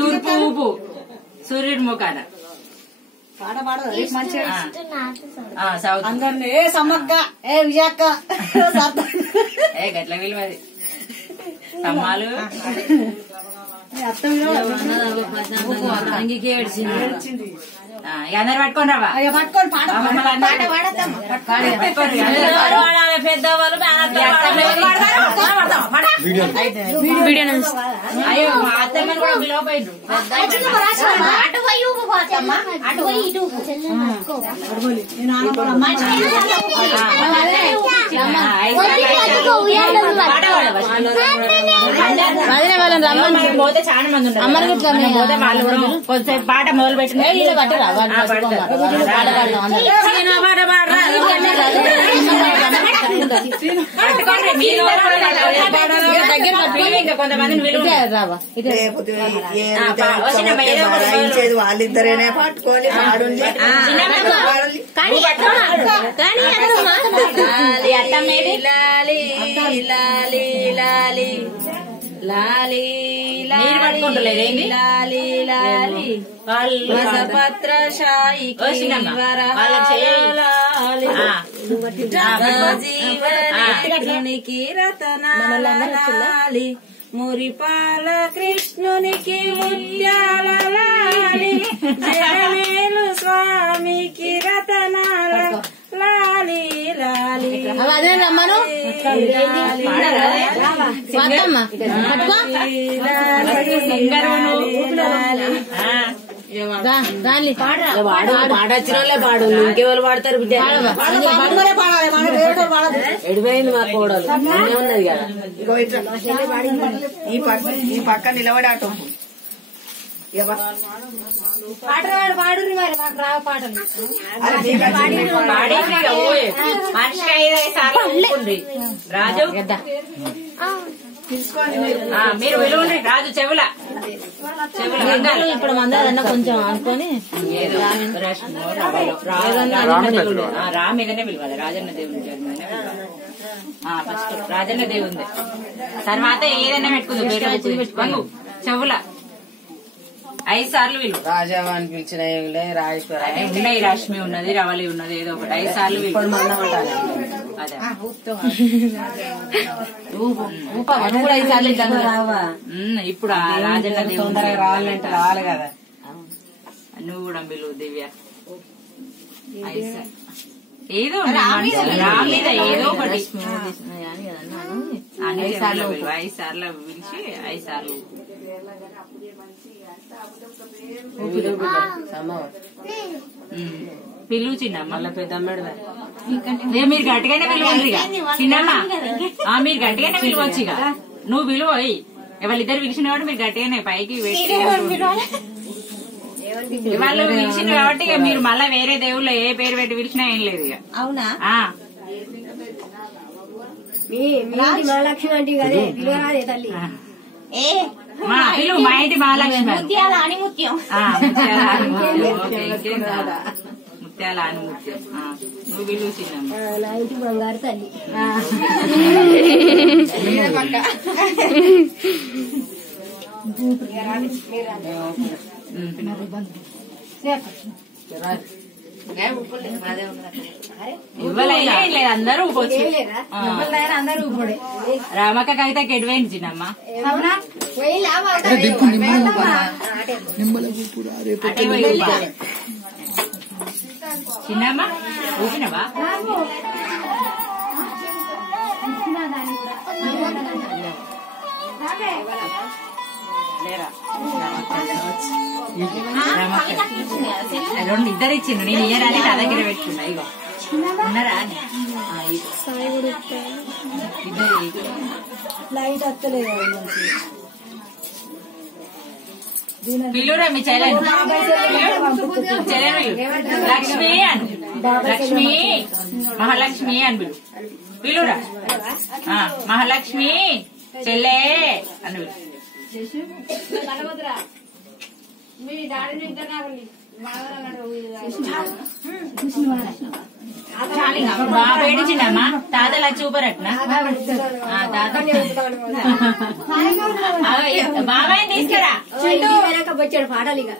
తూర్పు ఊపు సూర్యుడి ముఖాన పాట పాడదు మంచిగా సౌత్ అందరినీ ఏ సమ్మక్క ఏ విజయక్క ఏ గట్ల విలువది అమ్మాలు అత్త ఏడ్చింది అందరు పట్టుకొని రావా పట్టుకొని పాట పెద్దవాళ్ళు అయ్యో మా అత్తమ్మని కూడా విలువపోయిండ్రు పోతే చాలా మంది ఉంటారు పోతే వాళ్ళు కూడా కొంచెం పాట మొదలు పెట్టిన కొంతమందిని వాళ్ళిద్దరేనే పట్టుకొని పాడుంది లాలి లాలి లాలి లాలి పట్టుకుంటలేదేంటి లాలి లాలి వసపత్ర శాయి జీవనికి రతనాలి మురిపాల కృష్ణునికి ముత్యాల లాలి జగమేలు స్వామికి రతనాల లాలి లాలి అదే రమ్మను పాడొచ్చిన వాళ్ళే పాడు ఇంకెవరు పాడతారు బిడ్డ ఎడిపోయింది మా కోడలు ఉన్నది కదా ఈ పక్క నిలబడి ఆటో పాడు మరి మాకు రావు పాటలు మనిషికి 5 సార్లు రాజు మీరు విలువండి రాజు చెవుల ఇప్పుడు మందరన్నా కొంచెం అనుకొని రా మీదనే పిలవాలి రాజన్న దేవుని ఫస్ట్ రాజన్న దేవుంది తర్వాత ఏదైనా పెట్టుకుంది చెవుల 5 సార్లు విలువ రాజావా అని పిలిచిన ఉన్నాయి రష్మి ఉన్నది రవలి ఉన్నది ఏదో ఒకటి 5 సార్లు విలువ ఇప్పుడు రాజన్న దేవుడు రావాలంటే రావాలి కదా నువ్వు కూడా పిలువు దివ్య ఏదో మీద ఏదో ఒకటి 5 సార్లు పిలువు 5 సార్లు పిలిచి 5 సార్లు పిలువు చిన్నమ్మ మళ్ళీ పెద్దమ్మడు మీరు గట్టిగానే పిలవండి చిన్నమ్మ మీరు గట్టిగానే పిలవచ్చు ఇక నువ్వు పిలువ వాళ్ళిద్దరు పిలిచిన కాబట్టి మీరు గట్టిగానే పైకి వాళ్ళు పిలిచిన కాబట్టి ఇక మీరు మళ్ళా వేరే దేవుళ్ళు ఏ పేరు పెట్టి పిలిచినా ఏం లేదు ఇక అవునా మహాలక్ష్మి అంటే కదే పిలవరాదే తల్లి పిలువు మా ఇంటి మహాలక్ష్మి ముత్యాల ఆణిముత్యం ముత్యాల ఆణిముత్యం నువ్వు పిలువు చిన్నమ్మ నా ఇంటి బంగారు తల్లి ఇవ్వలేదు అందరూ ఊపొచ్చు అందరూ ఊపడే రామక్క కవిత కెడిపోయింది చిన్నమ్మ చిన్నమ్మ ఊపినవా రెండు ఇద్దరు ఇచ్చిండు నేను ఇయ్యడానికి నా దగ్గర పెట్టుకున్నా ఇగో ఉన్నారా ఇద్దరు లైట్ వస్తలేదు పిలువురా మీ చెల్లెలు లక్ష్మి అని లక్ష్మి మహాలక్ష్మి అని పిలువురా మహాలక్ష్మి చెల్లె అని చాలు ఇంకా బాబు ఏడిచిండమ్మా తాతలు వచ్చి ఊపరట్నా తాత బాబాయ్ తీసుకురా వెనక వచ్చాడు పాటలు ఇక